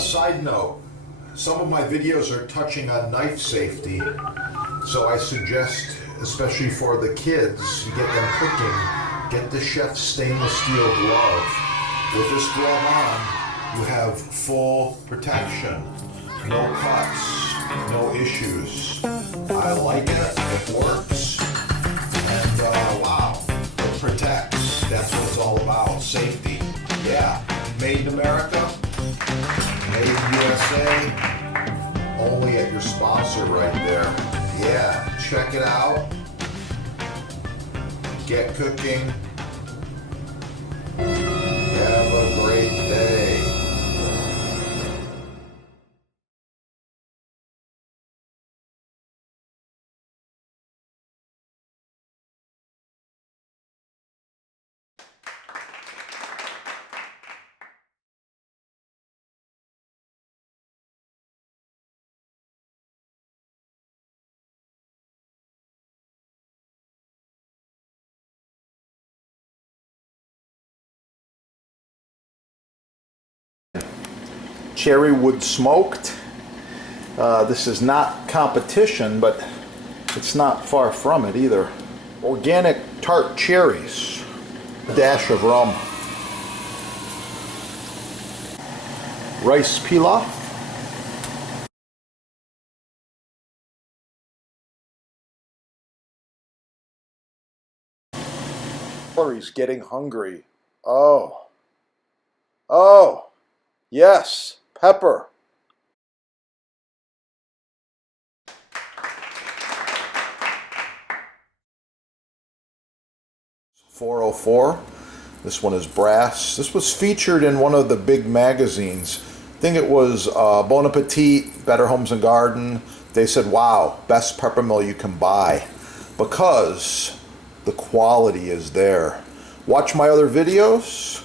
Side note, some of my videos are touching on knife safety, so I suggest, especially for the kids, you get them cooking, get the chef's stainless steel glove. With this glove on, you have full protection, no cuts, no issues. I like it, it works, and wow, it protects. That's what it's all about, safety. Yeah, made in America, made in USA, only at your sponsor right there. Yeah, check it out. Get cooking. Have a great day. Cherry wood smoked. This is not competition, but it's not far from it either. Organic tart cherries. A dash of rum. Rice pilaf. He's getting hungry. Oh. Oh. Yes. Pepper. .404. This one is brass. This was featured in one of the big magazines. I think it was Bon Appetit, Better Homes and Garden. They said, wow, best pepper mill you can buy, because the quality is there. Watch my other videos.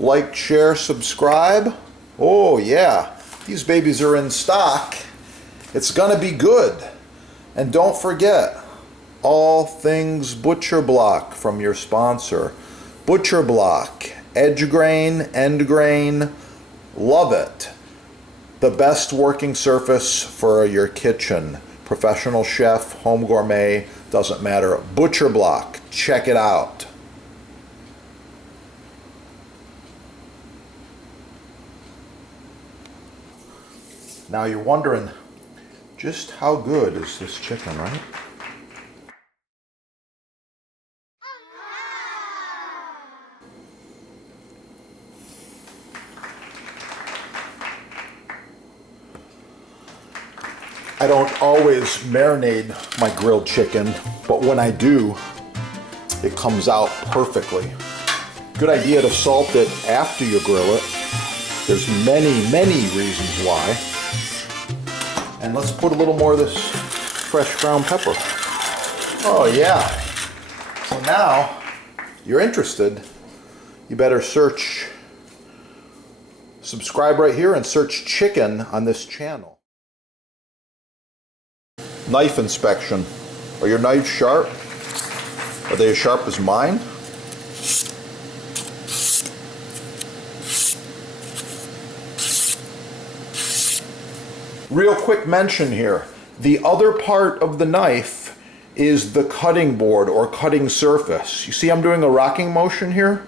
Like, share, subscribe. Oh yeah, these babies are in stock. It's gonna be good. And don't forget, all things Butcher Block from your sponsor. Butcher Block, edge grain, end grain, love it. The best working surface for your kitchen. Professional chef, home gourmet, doesn't matter. Butcher Block, check it out. Now you're wondering, just how good is this chicken, right? I don't always marinate my grilled chicken, but when I do, it comes out perfectly. Good idea to salt it after you grill it. There's many reasons why. And let's put a little more of this fresh ground pepper. Oh yeah. So now, you're interested, you better subscribe right here and search chicken on this channel. Knife inspection. Are your knives sharp? Are they as sharp as mine? Real quick mention here. The other part of the knife is the cutting board or cutting surface. You see I'm doing a rocking motion here?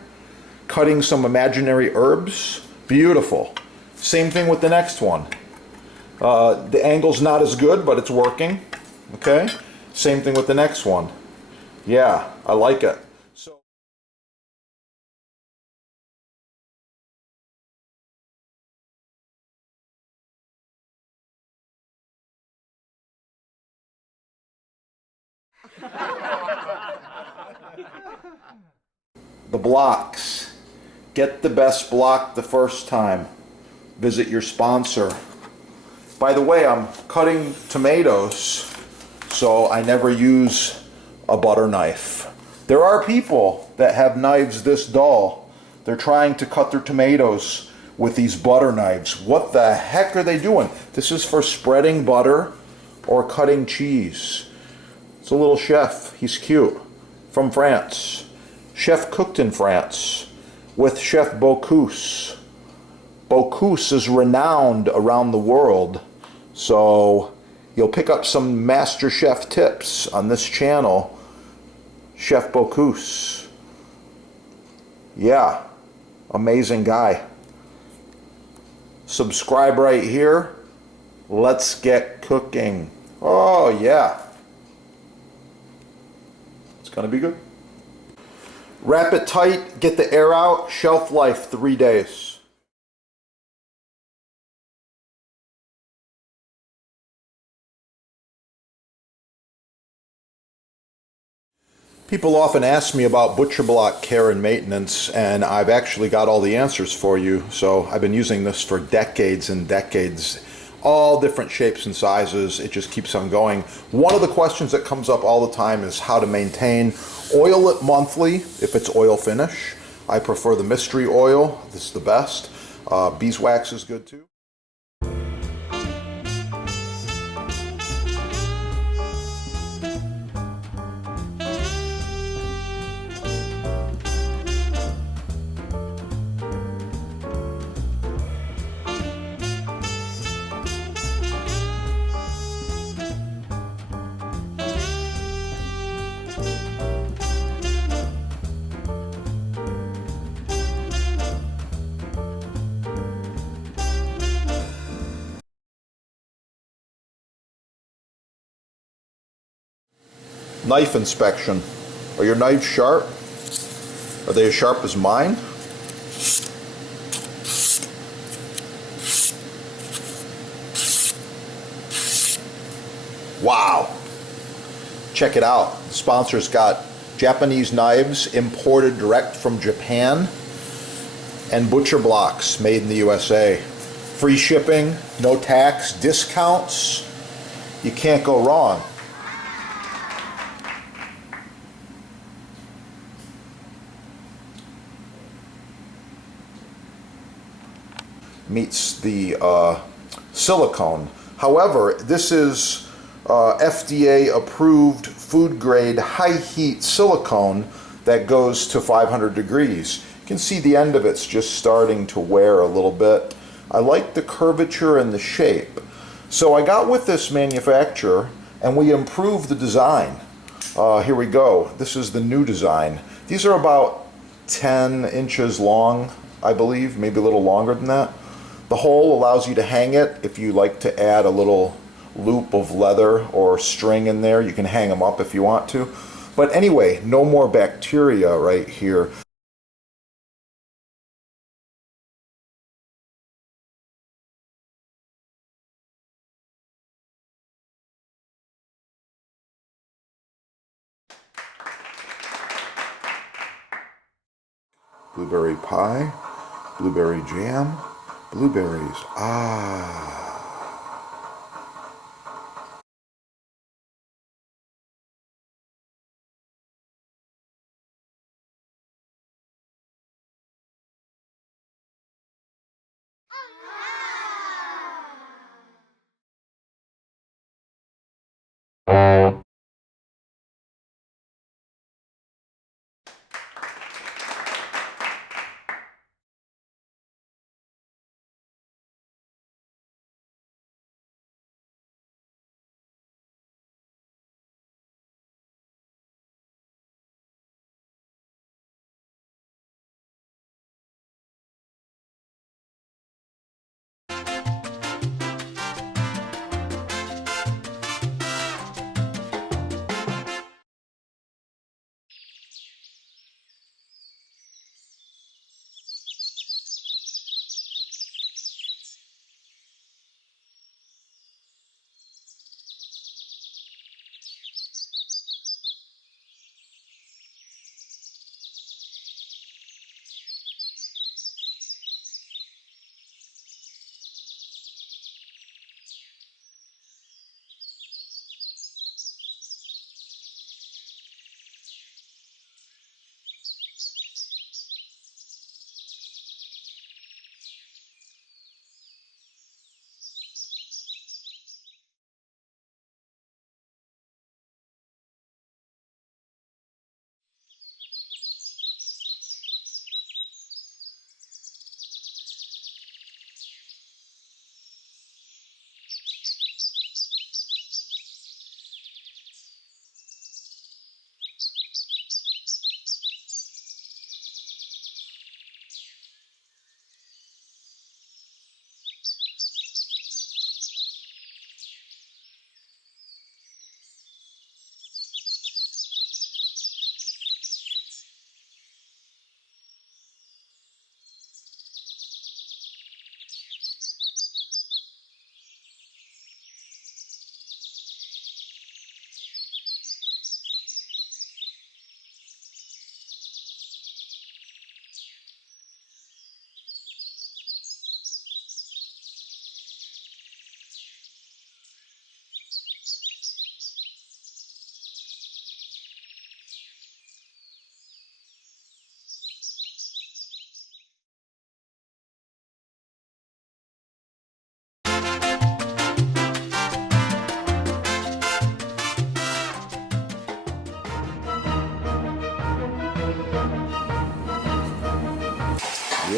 Cutting some imaginary herbs. Beautiful. Same thing with the next one. The angle's not as good, but it's working. Okay? Same thing with the next one. Yeah, I like it. So the blocks. Get the best block the first time. Visit your sponsor. By the way, I'm cutting tomatoes, so I never use a butter knife. There are people that have knives this dull. They're trying to cut their tomatoes with these butter knives. What the heck are they doing? This is for spreading butter or cutting cheese. It's a little chef. He's cute. From France. Chef cooked in France with Chef Bocuse. Bocuse is renowned around the world, so you'll pick up some master chef tips on this channel. Chef Bocuse. Yeah, amazing guy. Subscribe right here. Let's get cooking. Oh yeah. It's gonna be good. Wrap it tight, get the air out, shelf life 3 days. People often ask me about butcher block care and maintenance, and I've actually got all the answers for you. So I've been using this for decades and decades, all different shapes and sizes. It just keeps on going. One of the questions that comes up all the time is how to maintain. Oil it monthly if it's oil finish. I prefer the mystery oil. This is the best. Beeswax is good too. Knife inspection. Are your knives sharp? Are they as sharp as mine? Wow. Check it out. The sponsor's got Japanese knives imported direct from Japan and butcher blocks made in the USA. Free shipping, no tax, discounts. You can't go wrong. Meets the silicone. However, this is FDA approved food grade high heat silicone that goes to 500 degrees. You can see the end of it's just starting to wear a little bit. I like the curvature and the shape. So I got with this manufacturer and we improved the design. Here we go. This is the new design. These are about 10 inches long, I believe, maybe a little longer than that. The hole allows you to hang it. If you like to add a little loop of leather or string in there, you can hang them up if you want to. But anyway, no more bacteria right here. Blueberry pie, blueberry jam, blueberries. Ah.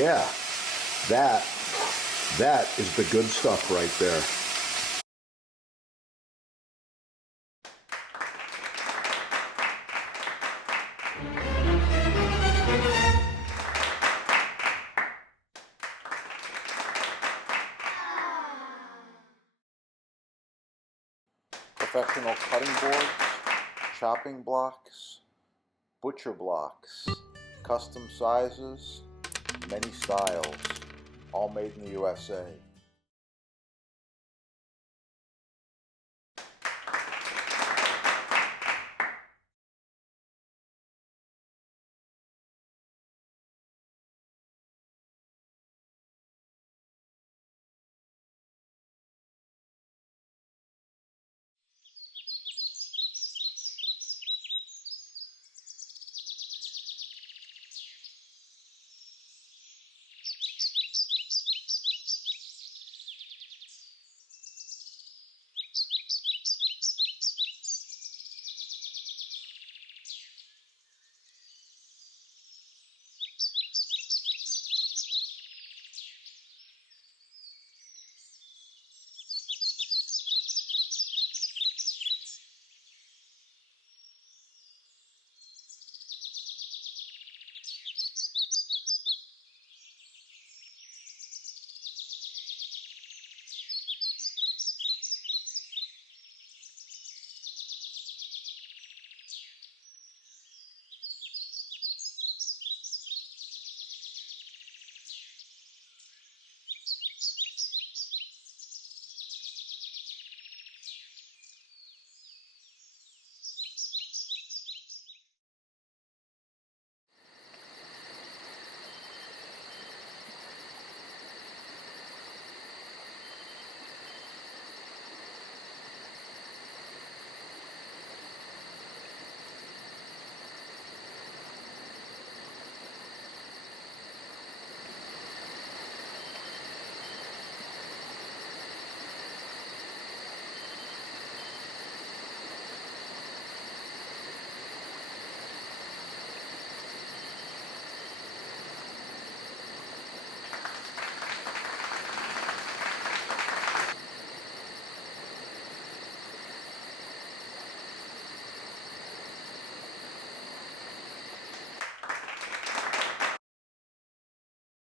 Yeah, that is the good stuff right there. Professional cutting boards, chopping blocks, butcher blocks, custom sizes, many styles, all made in the USA.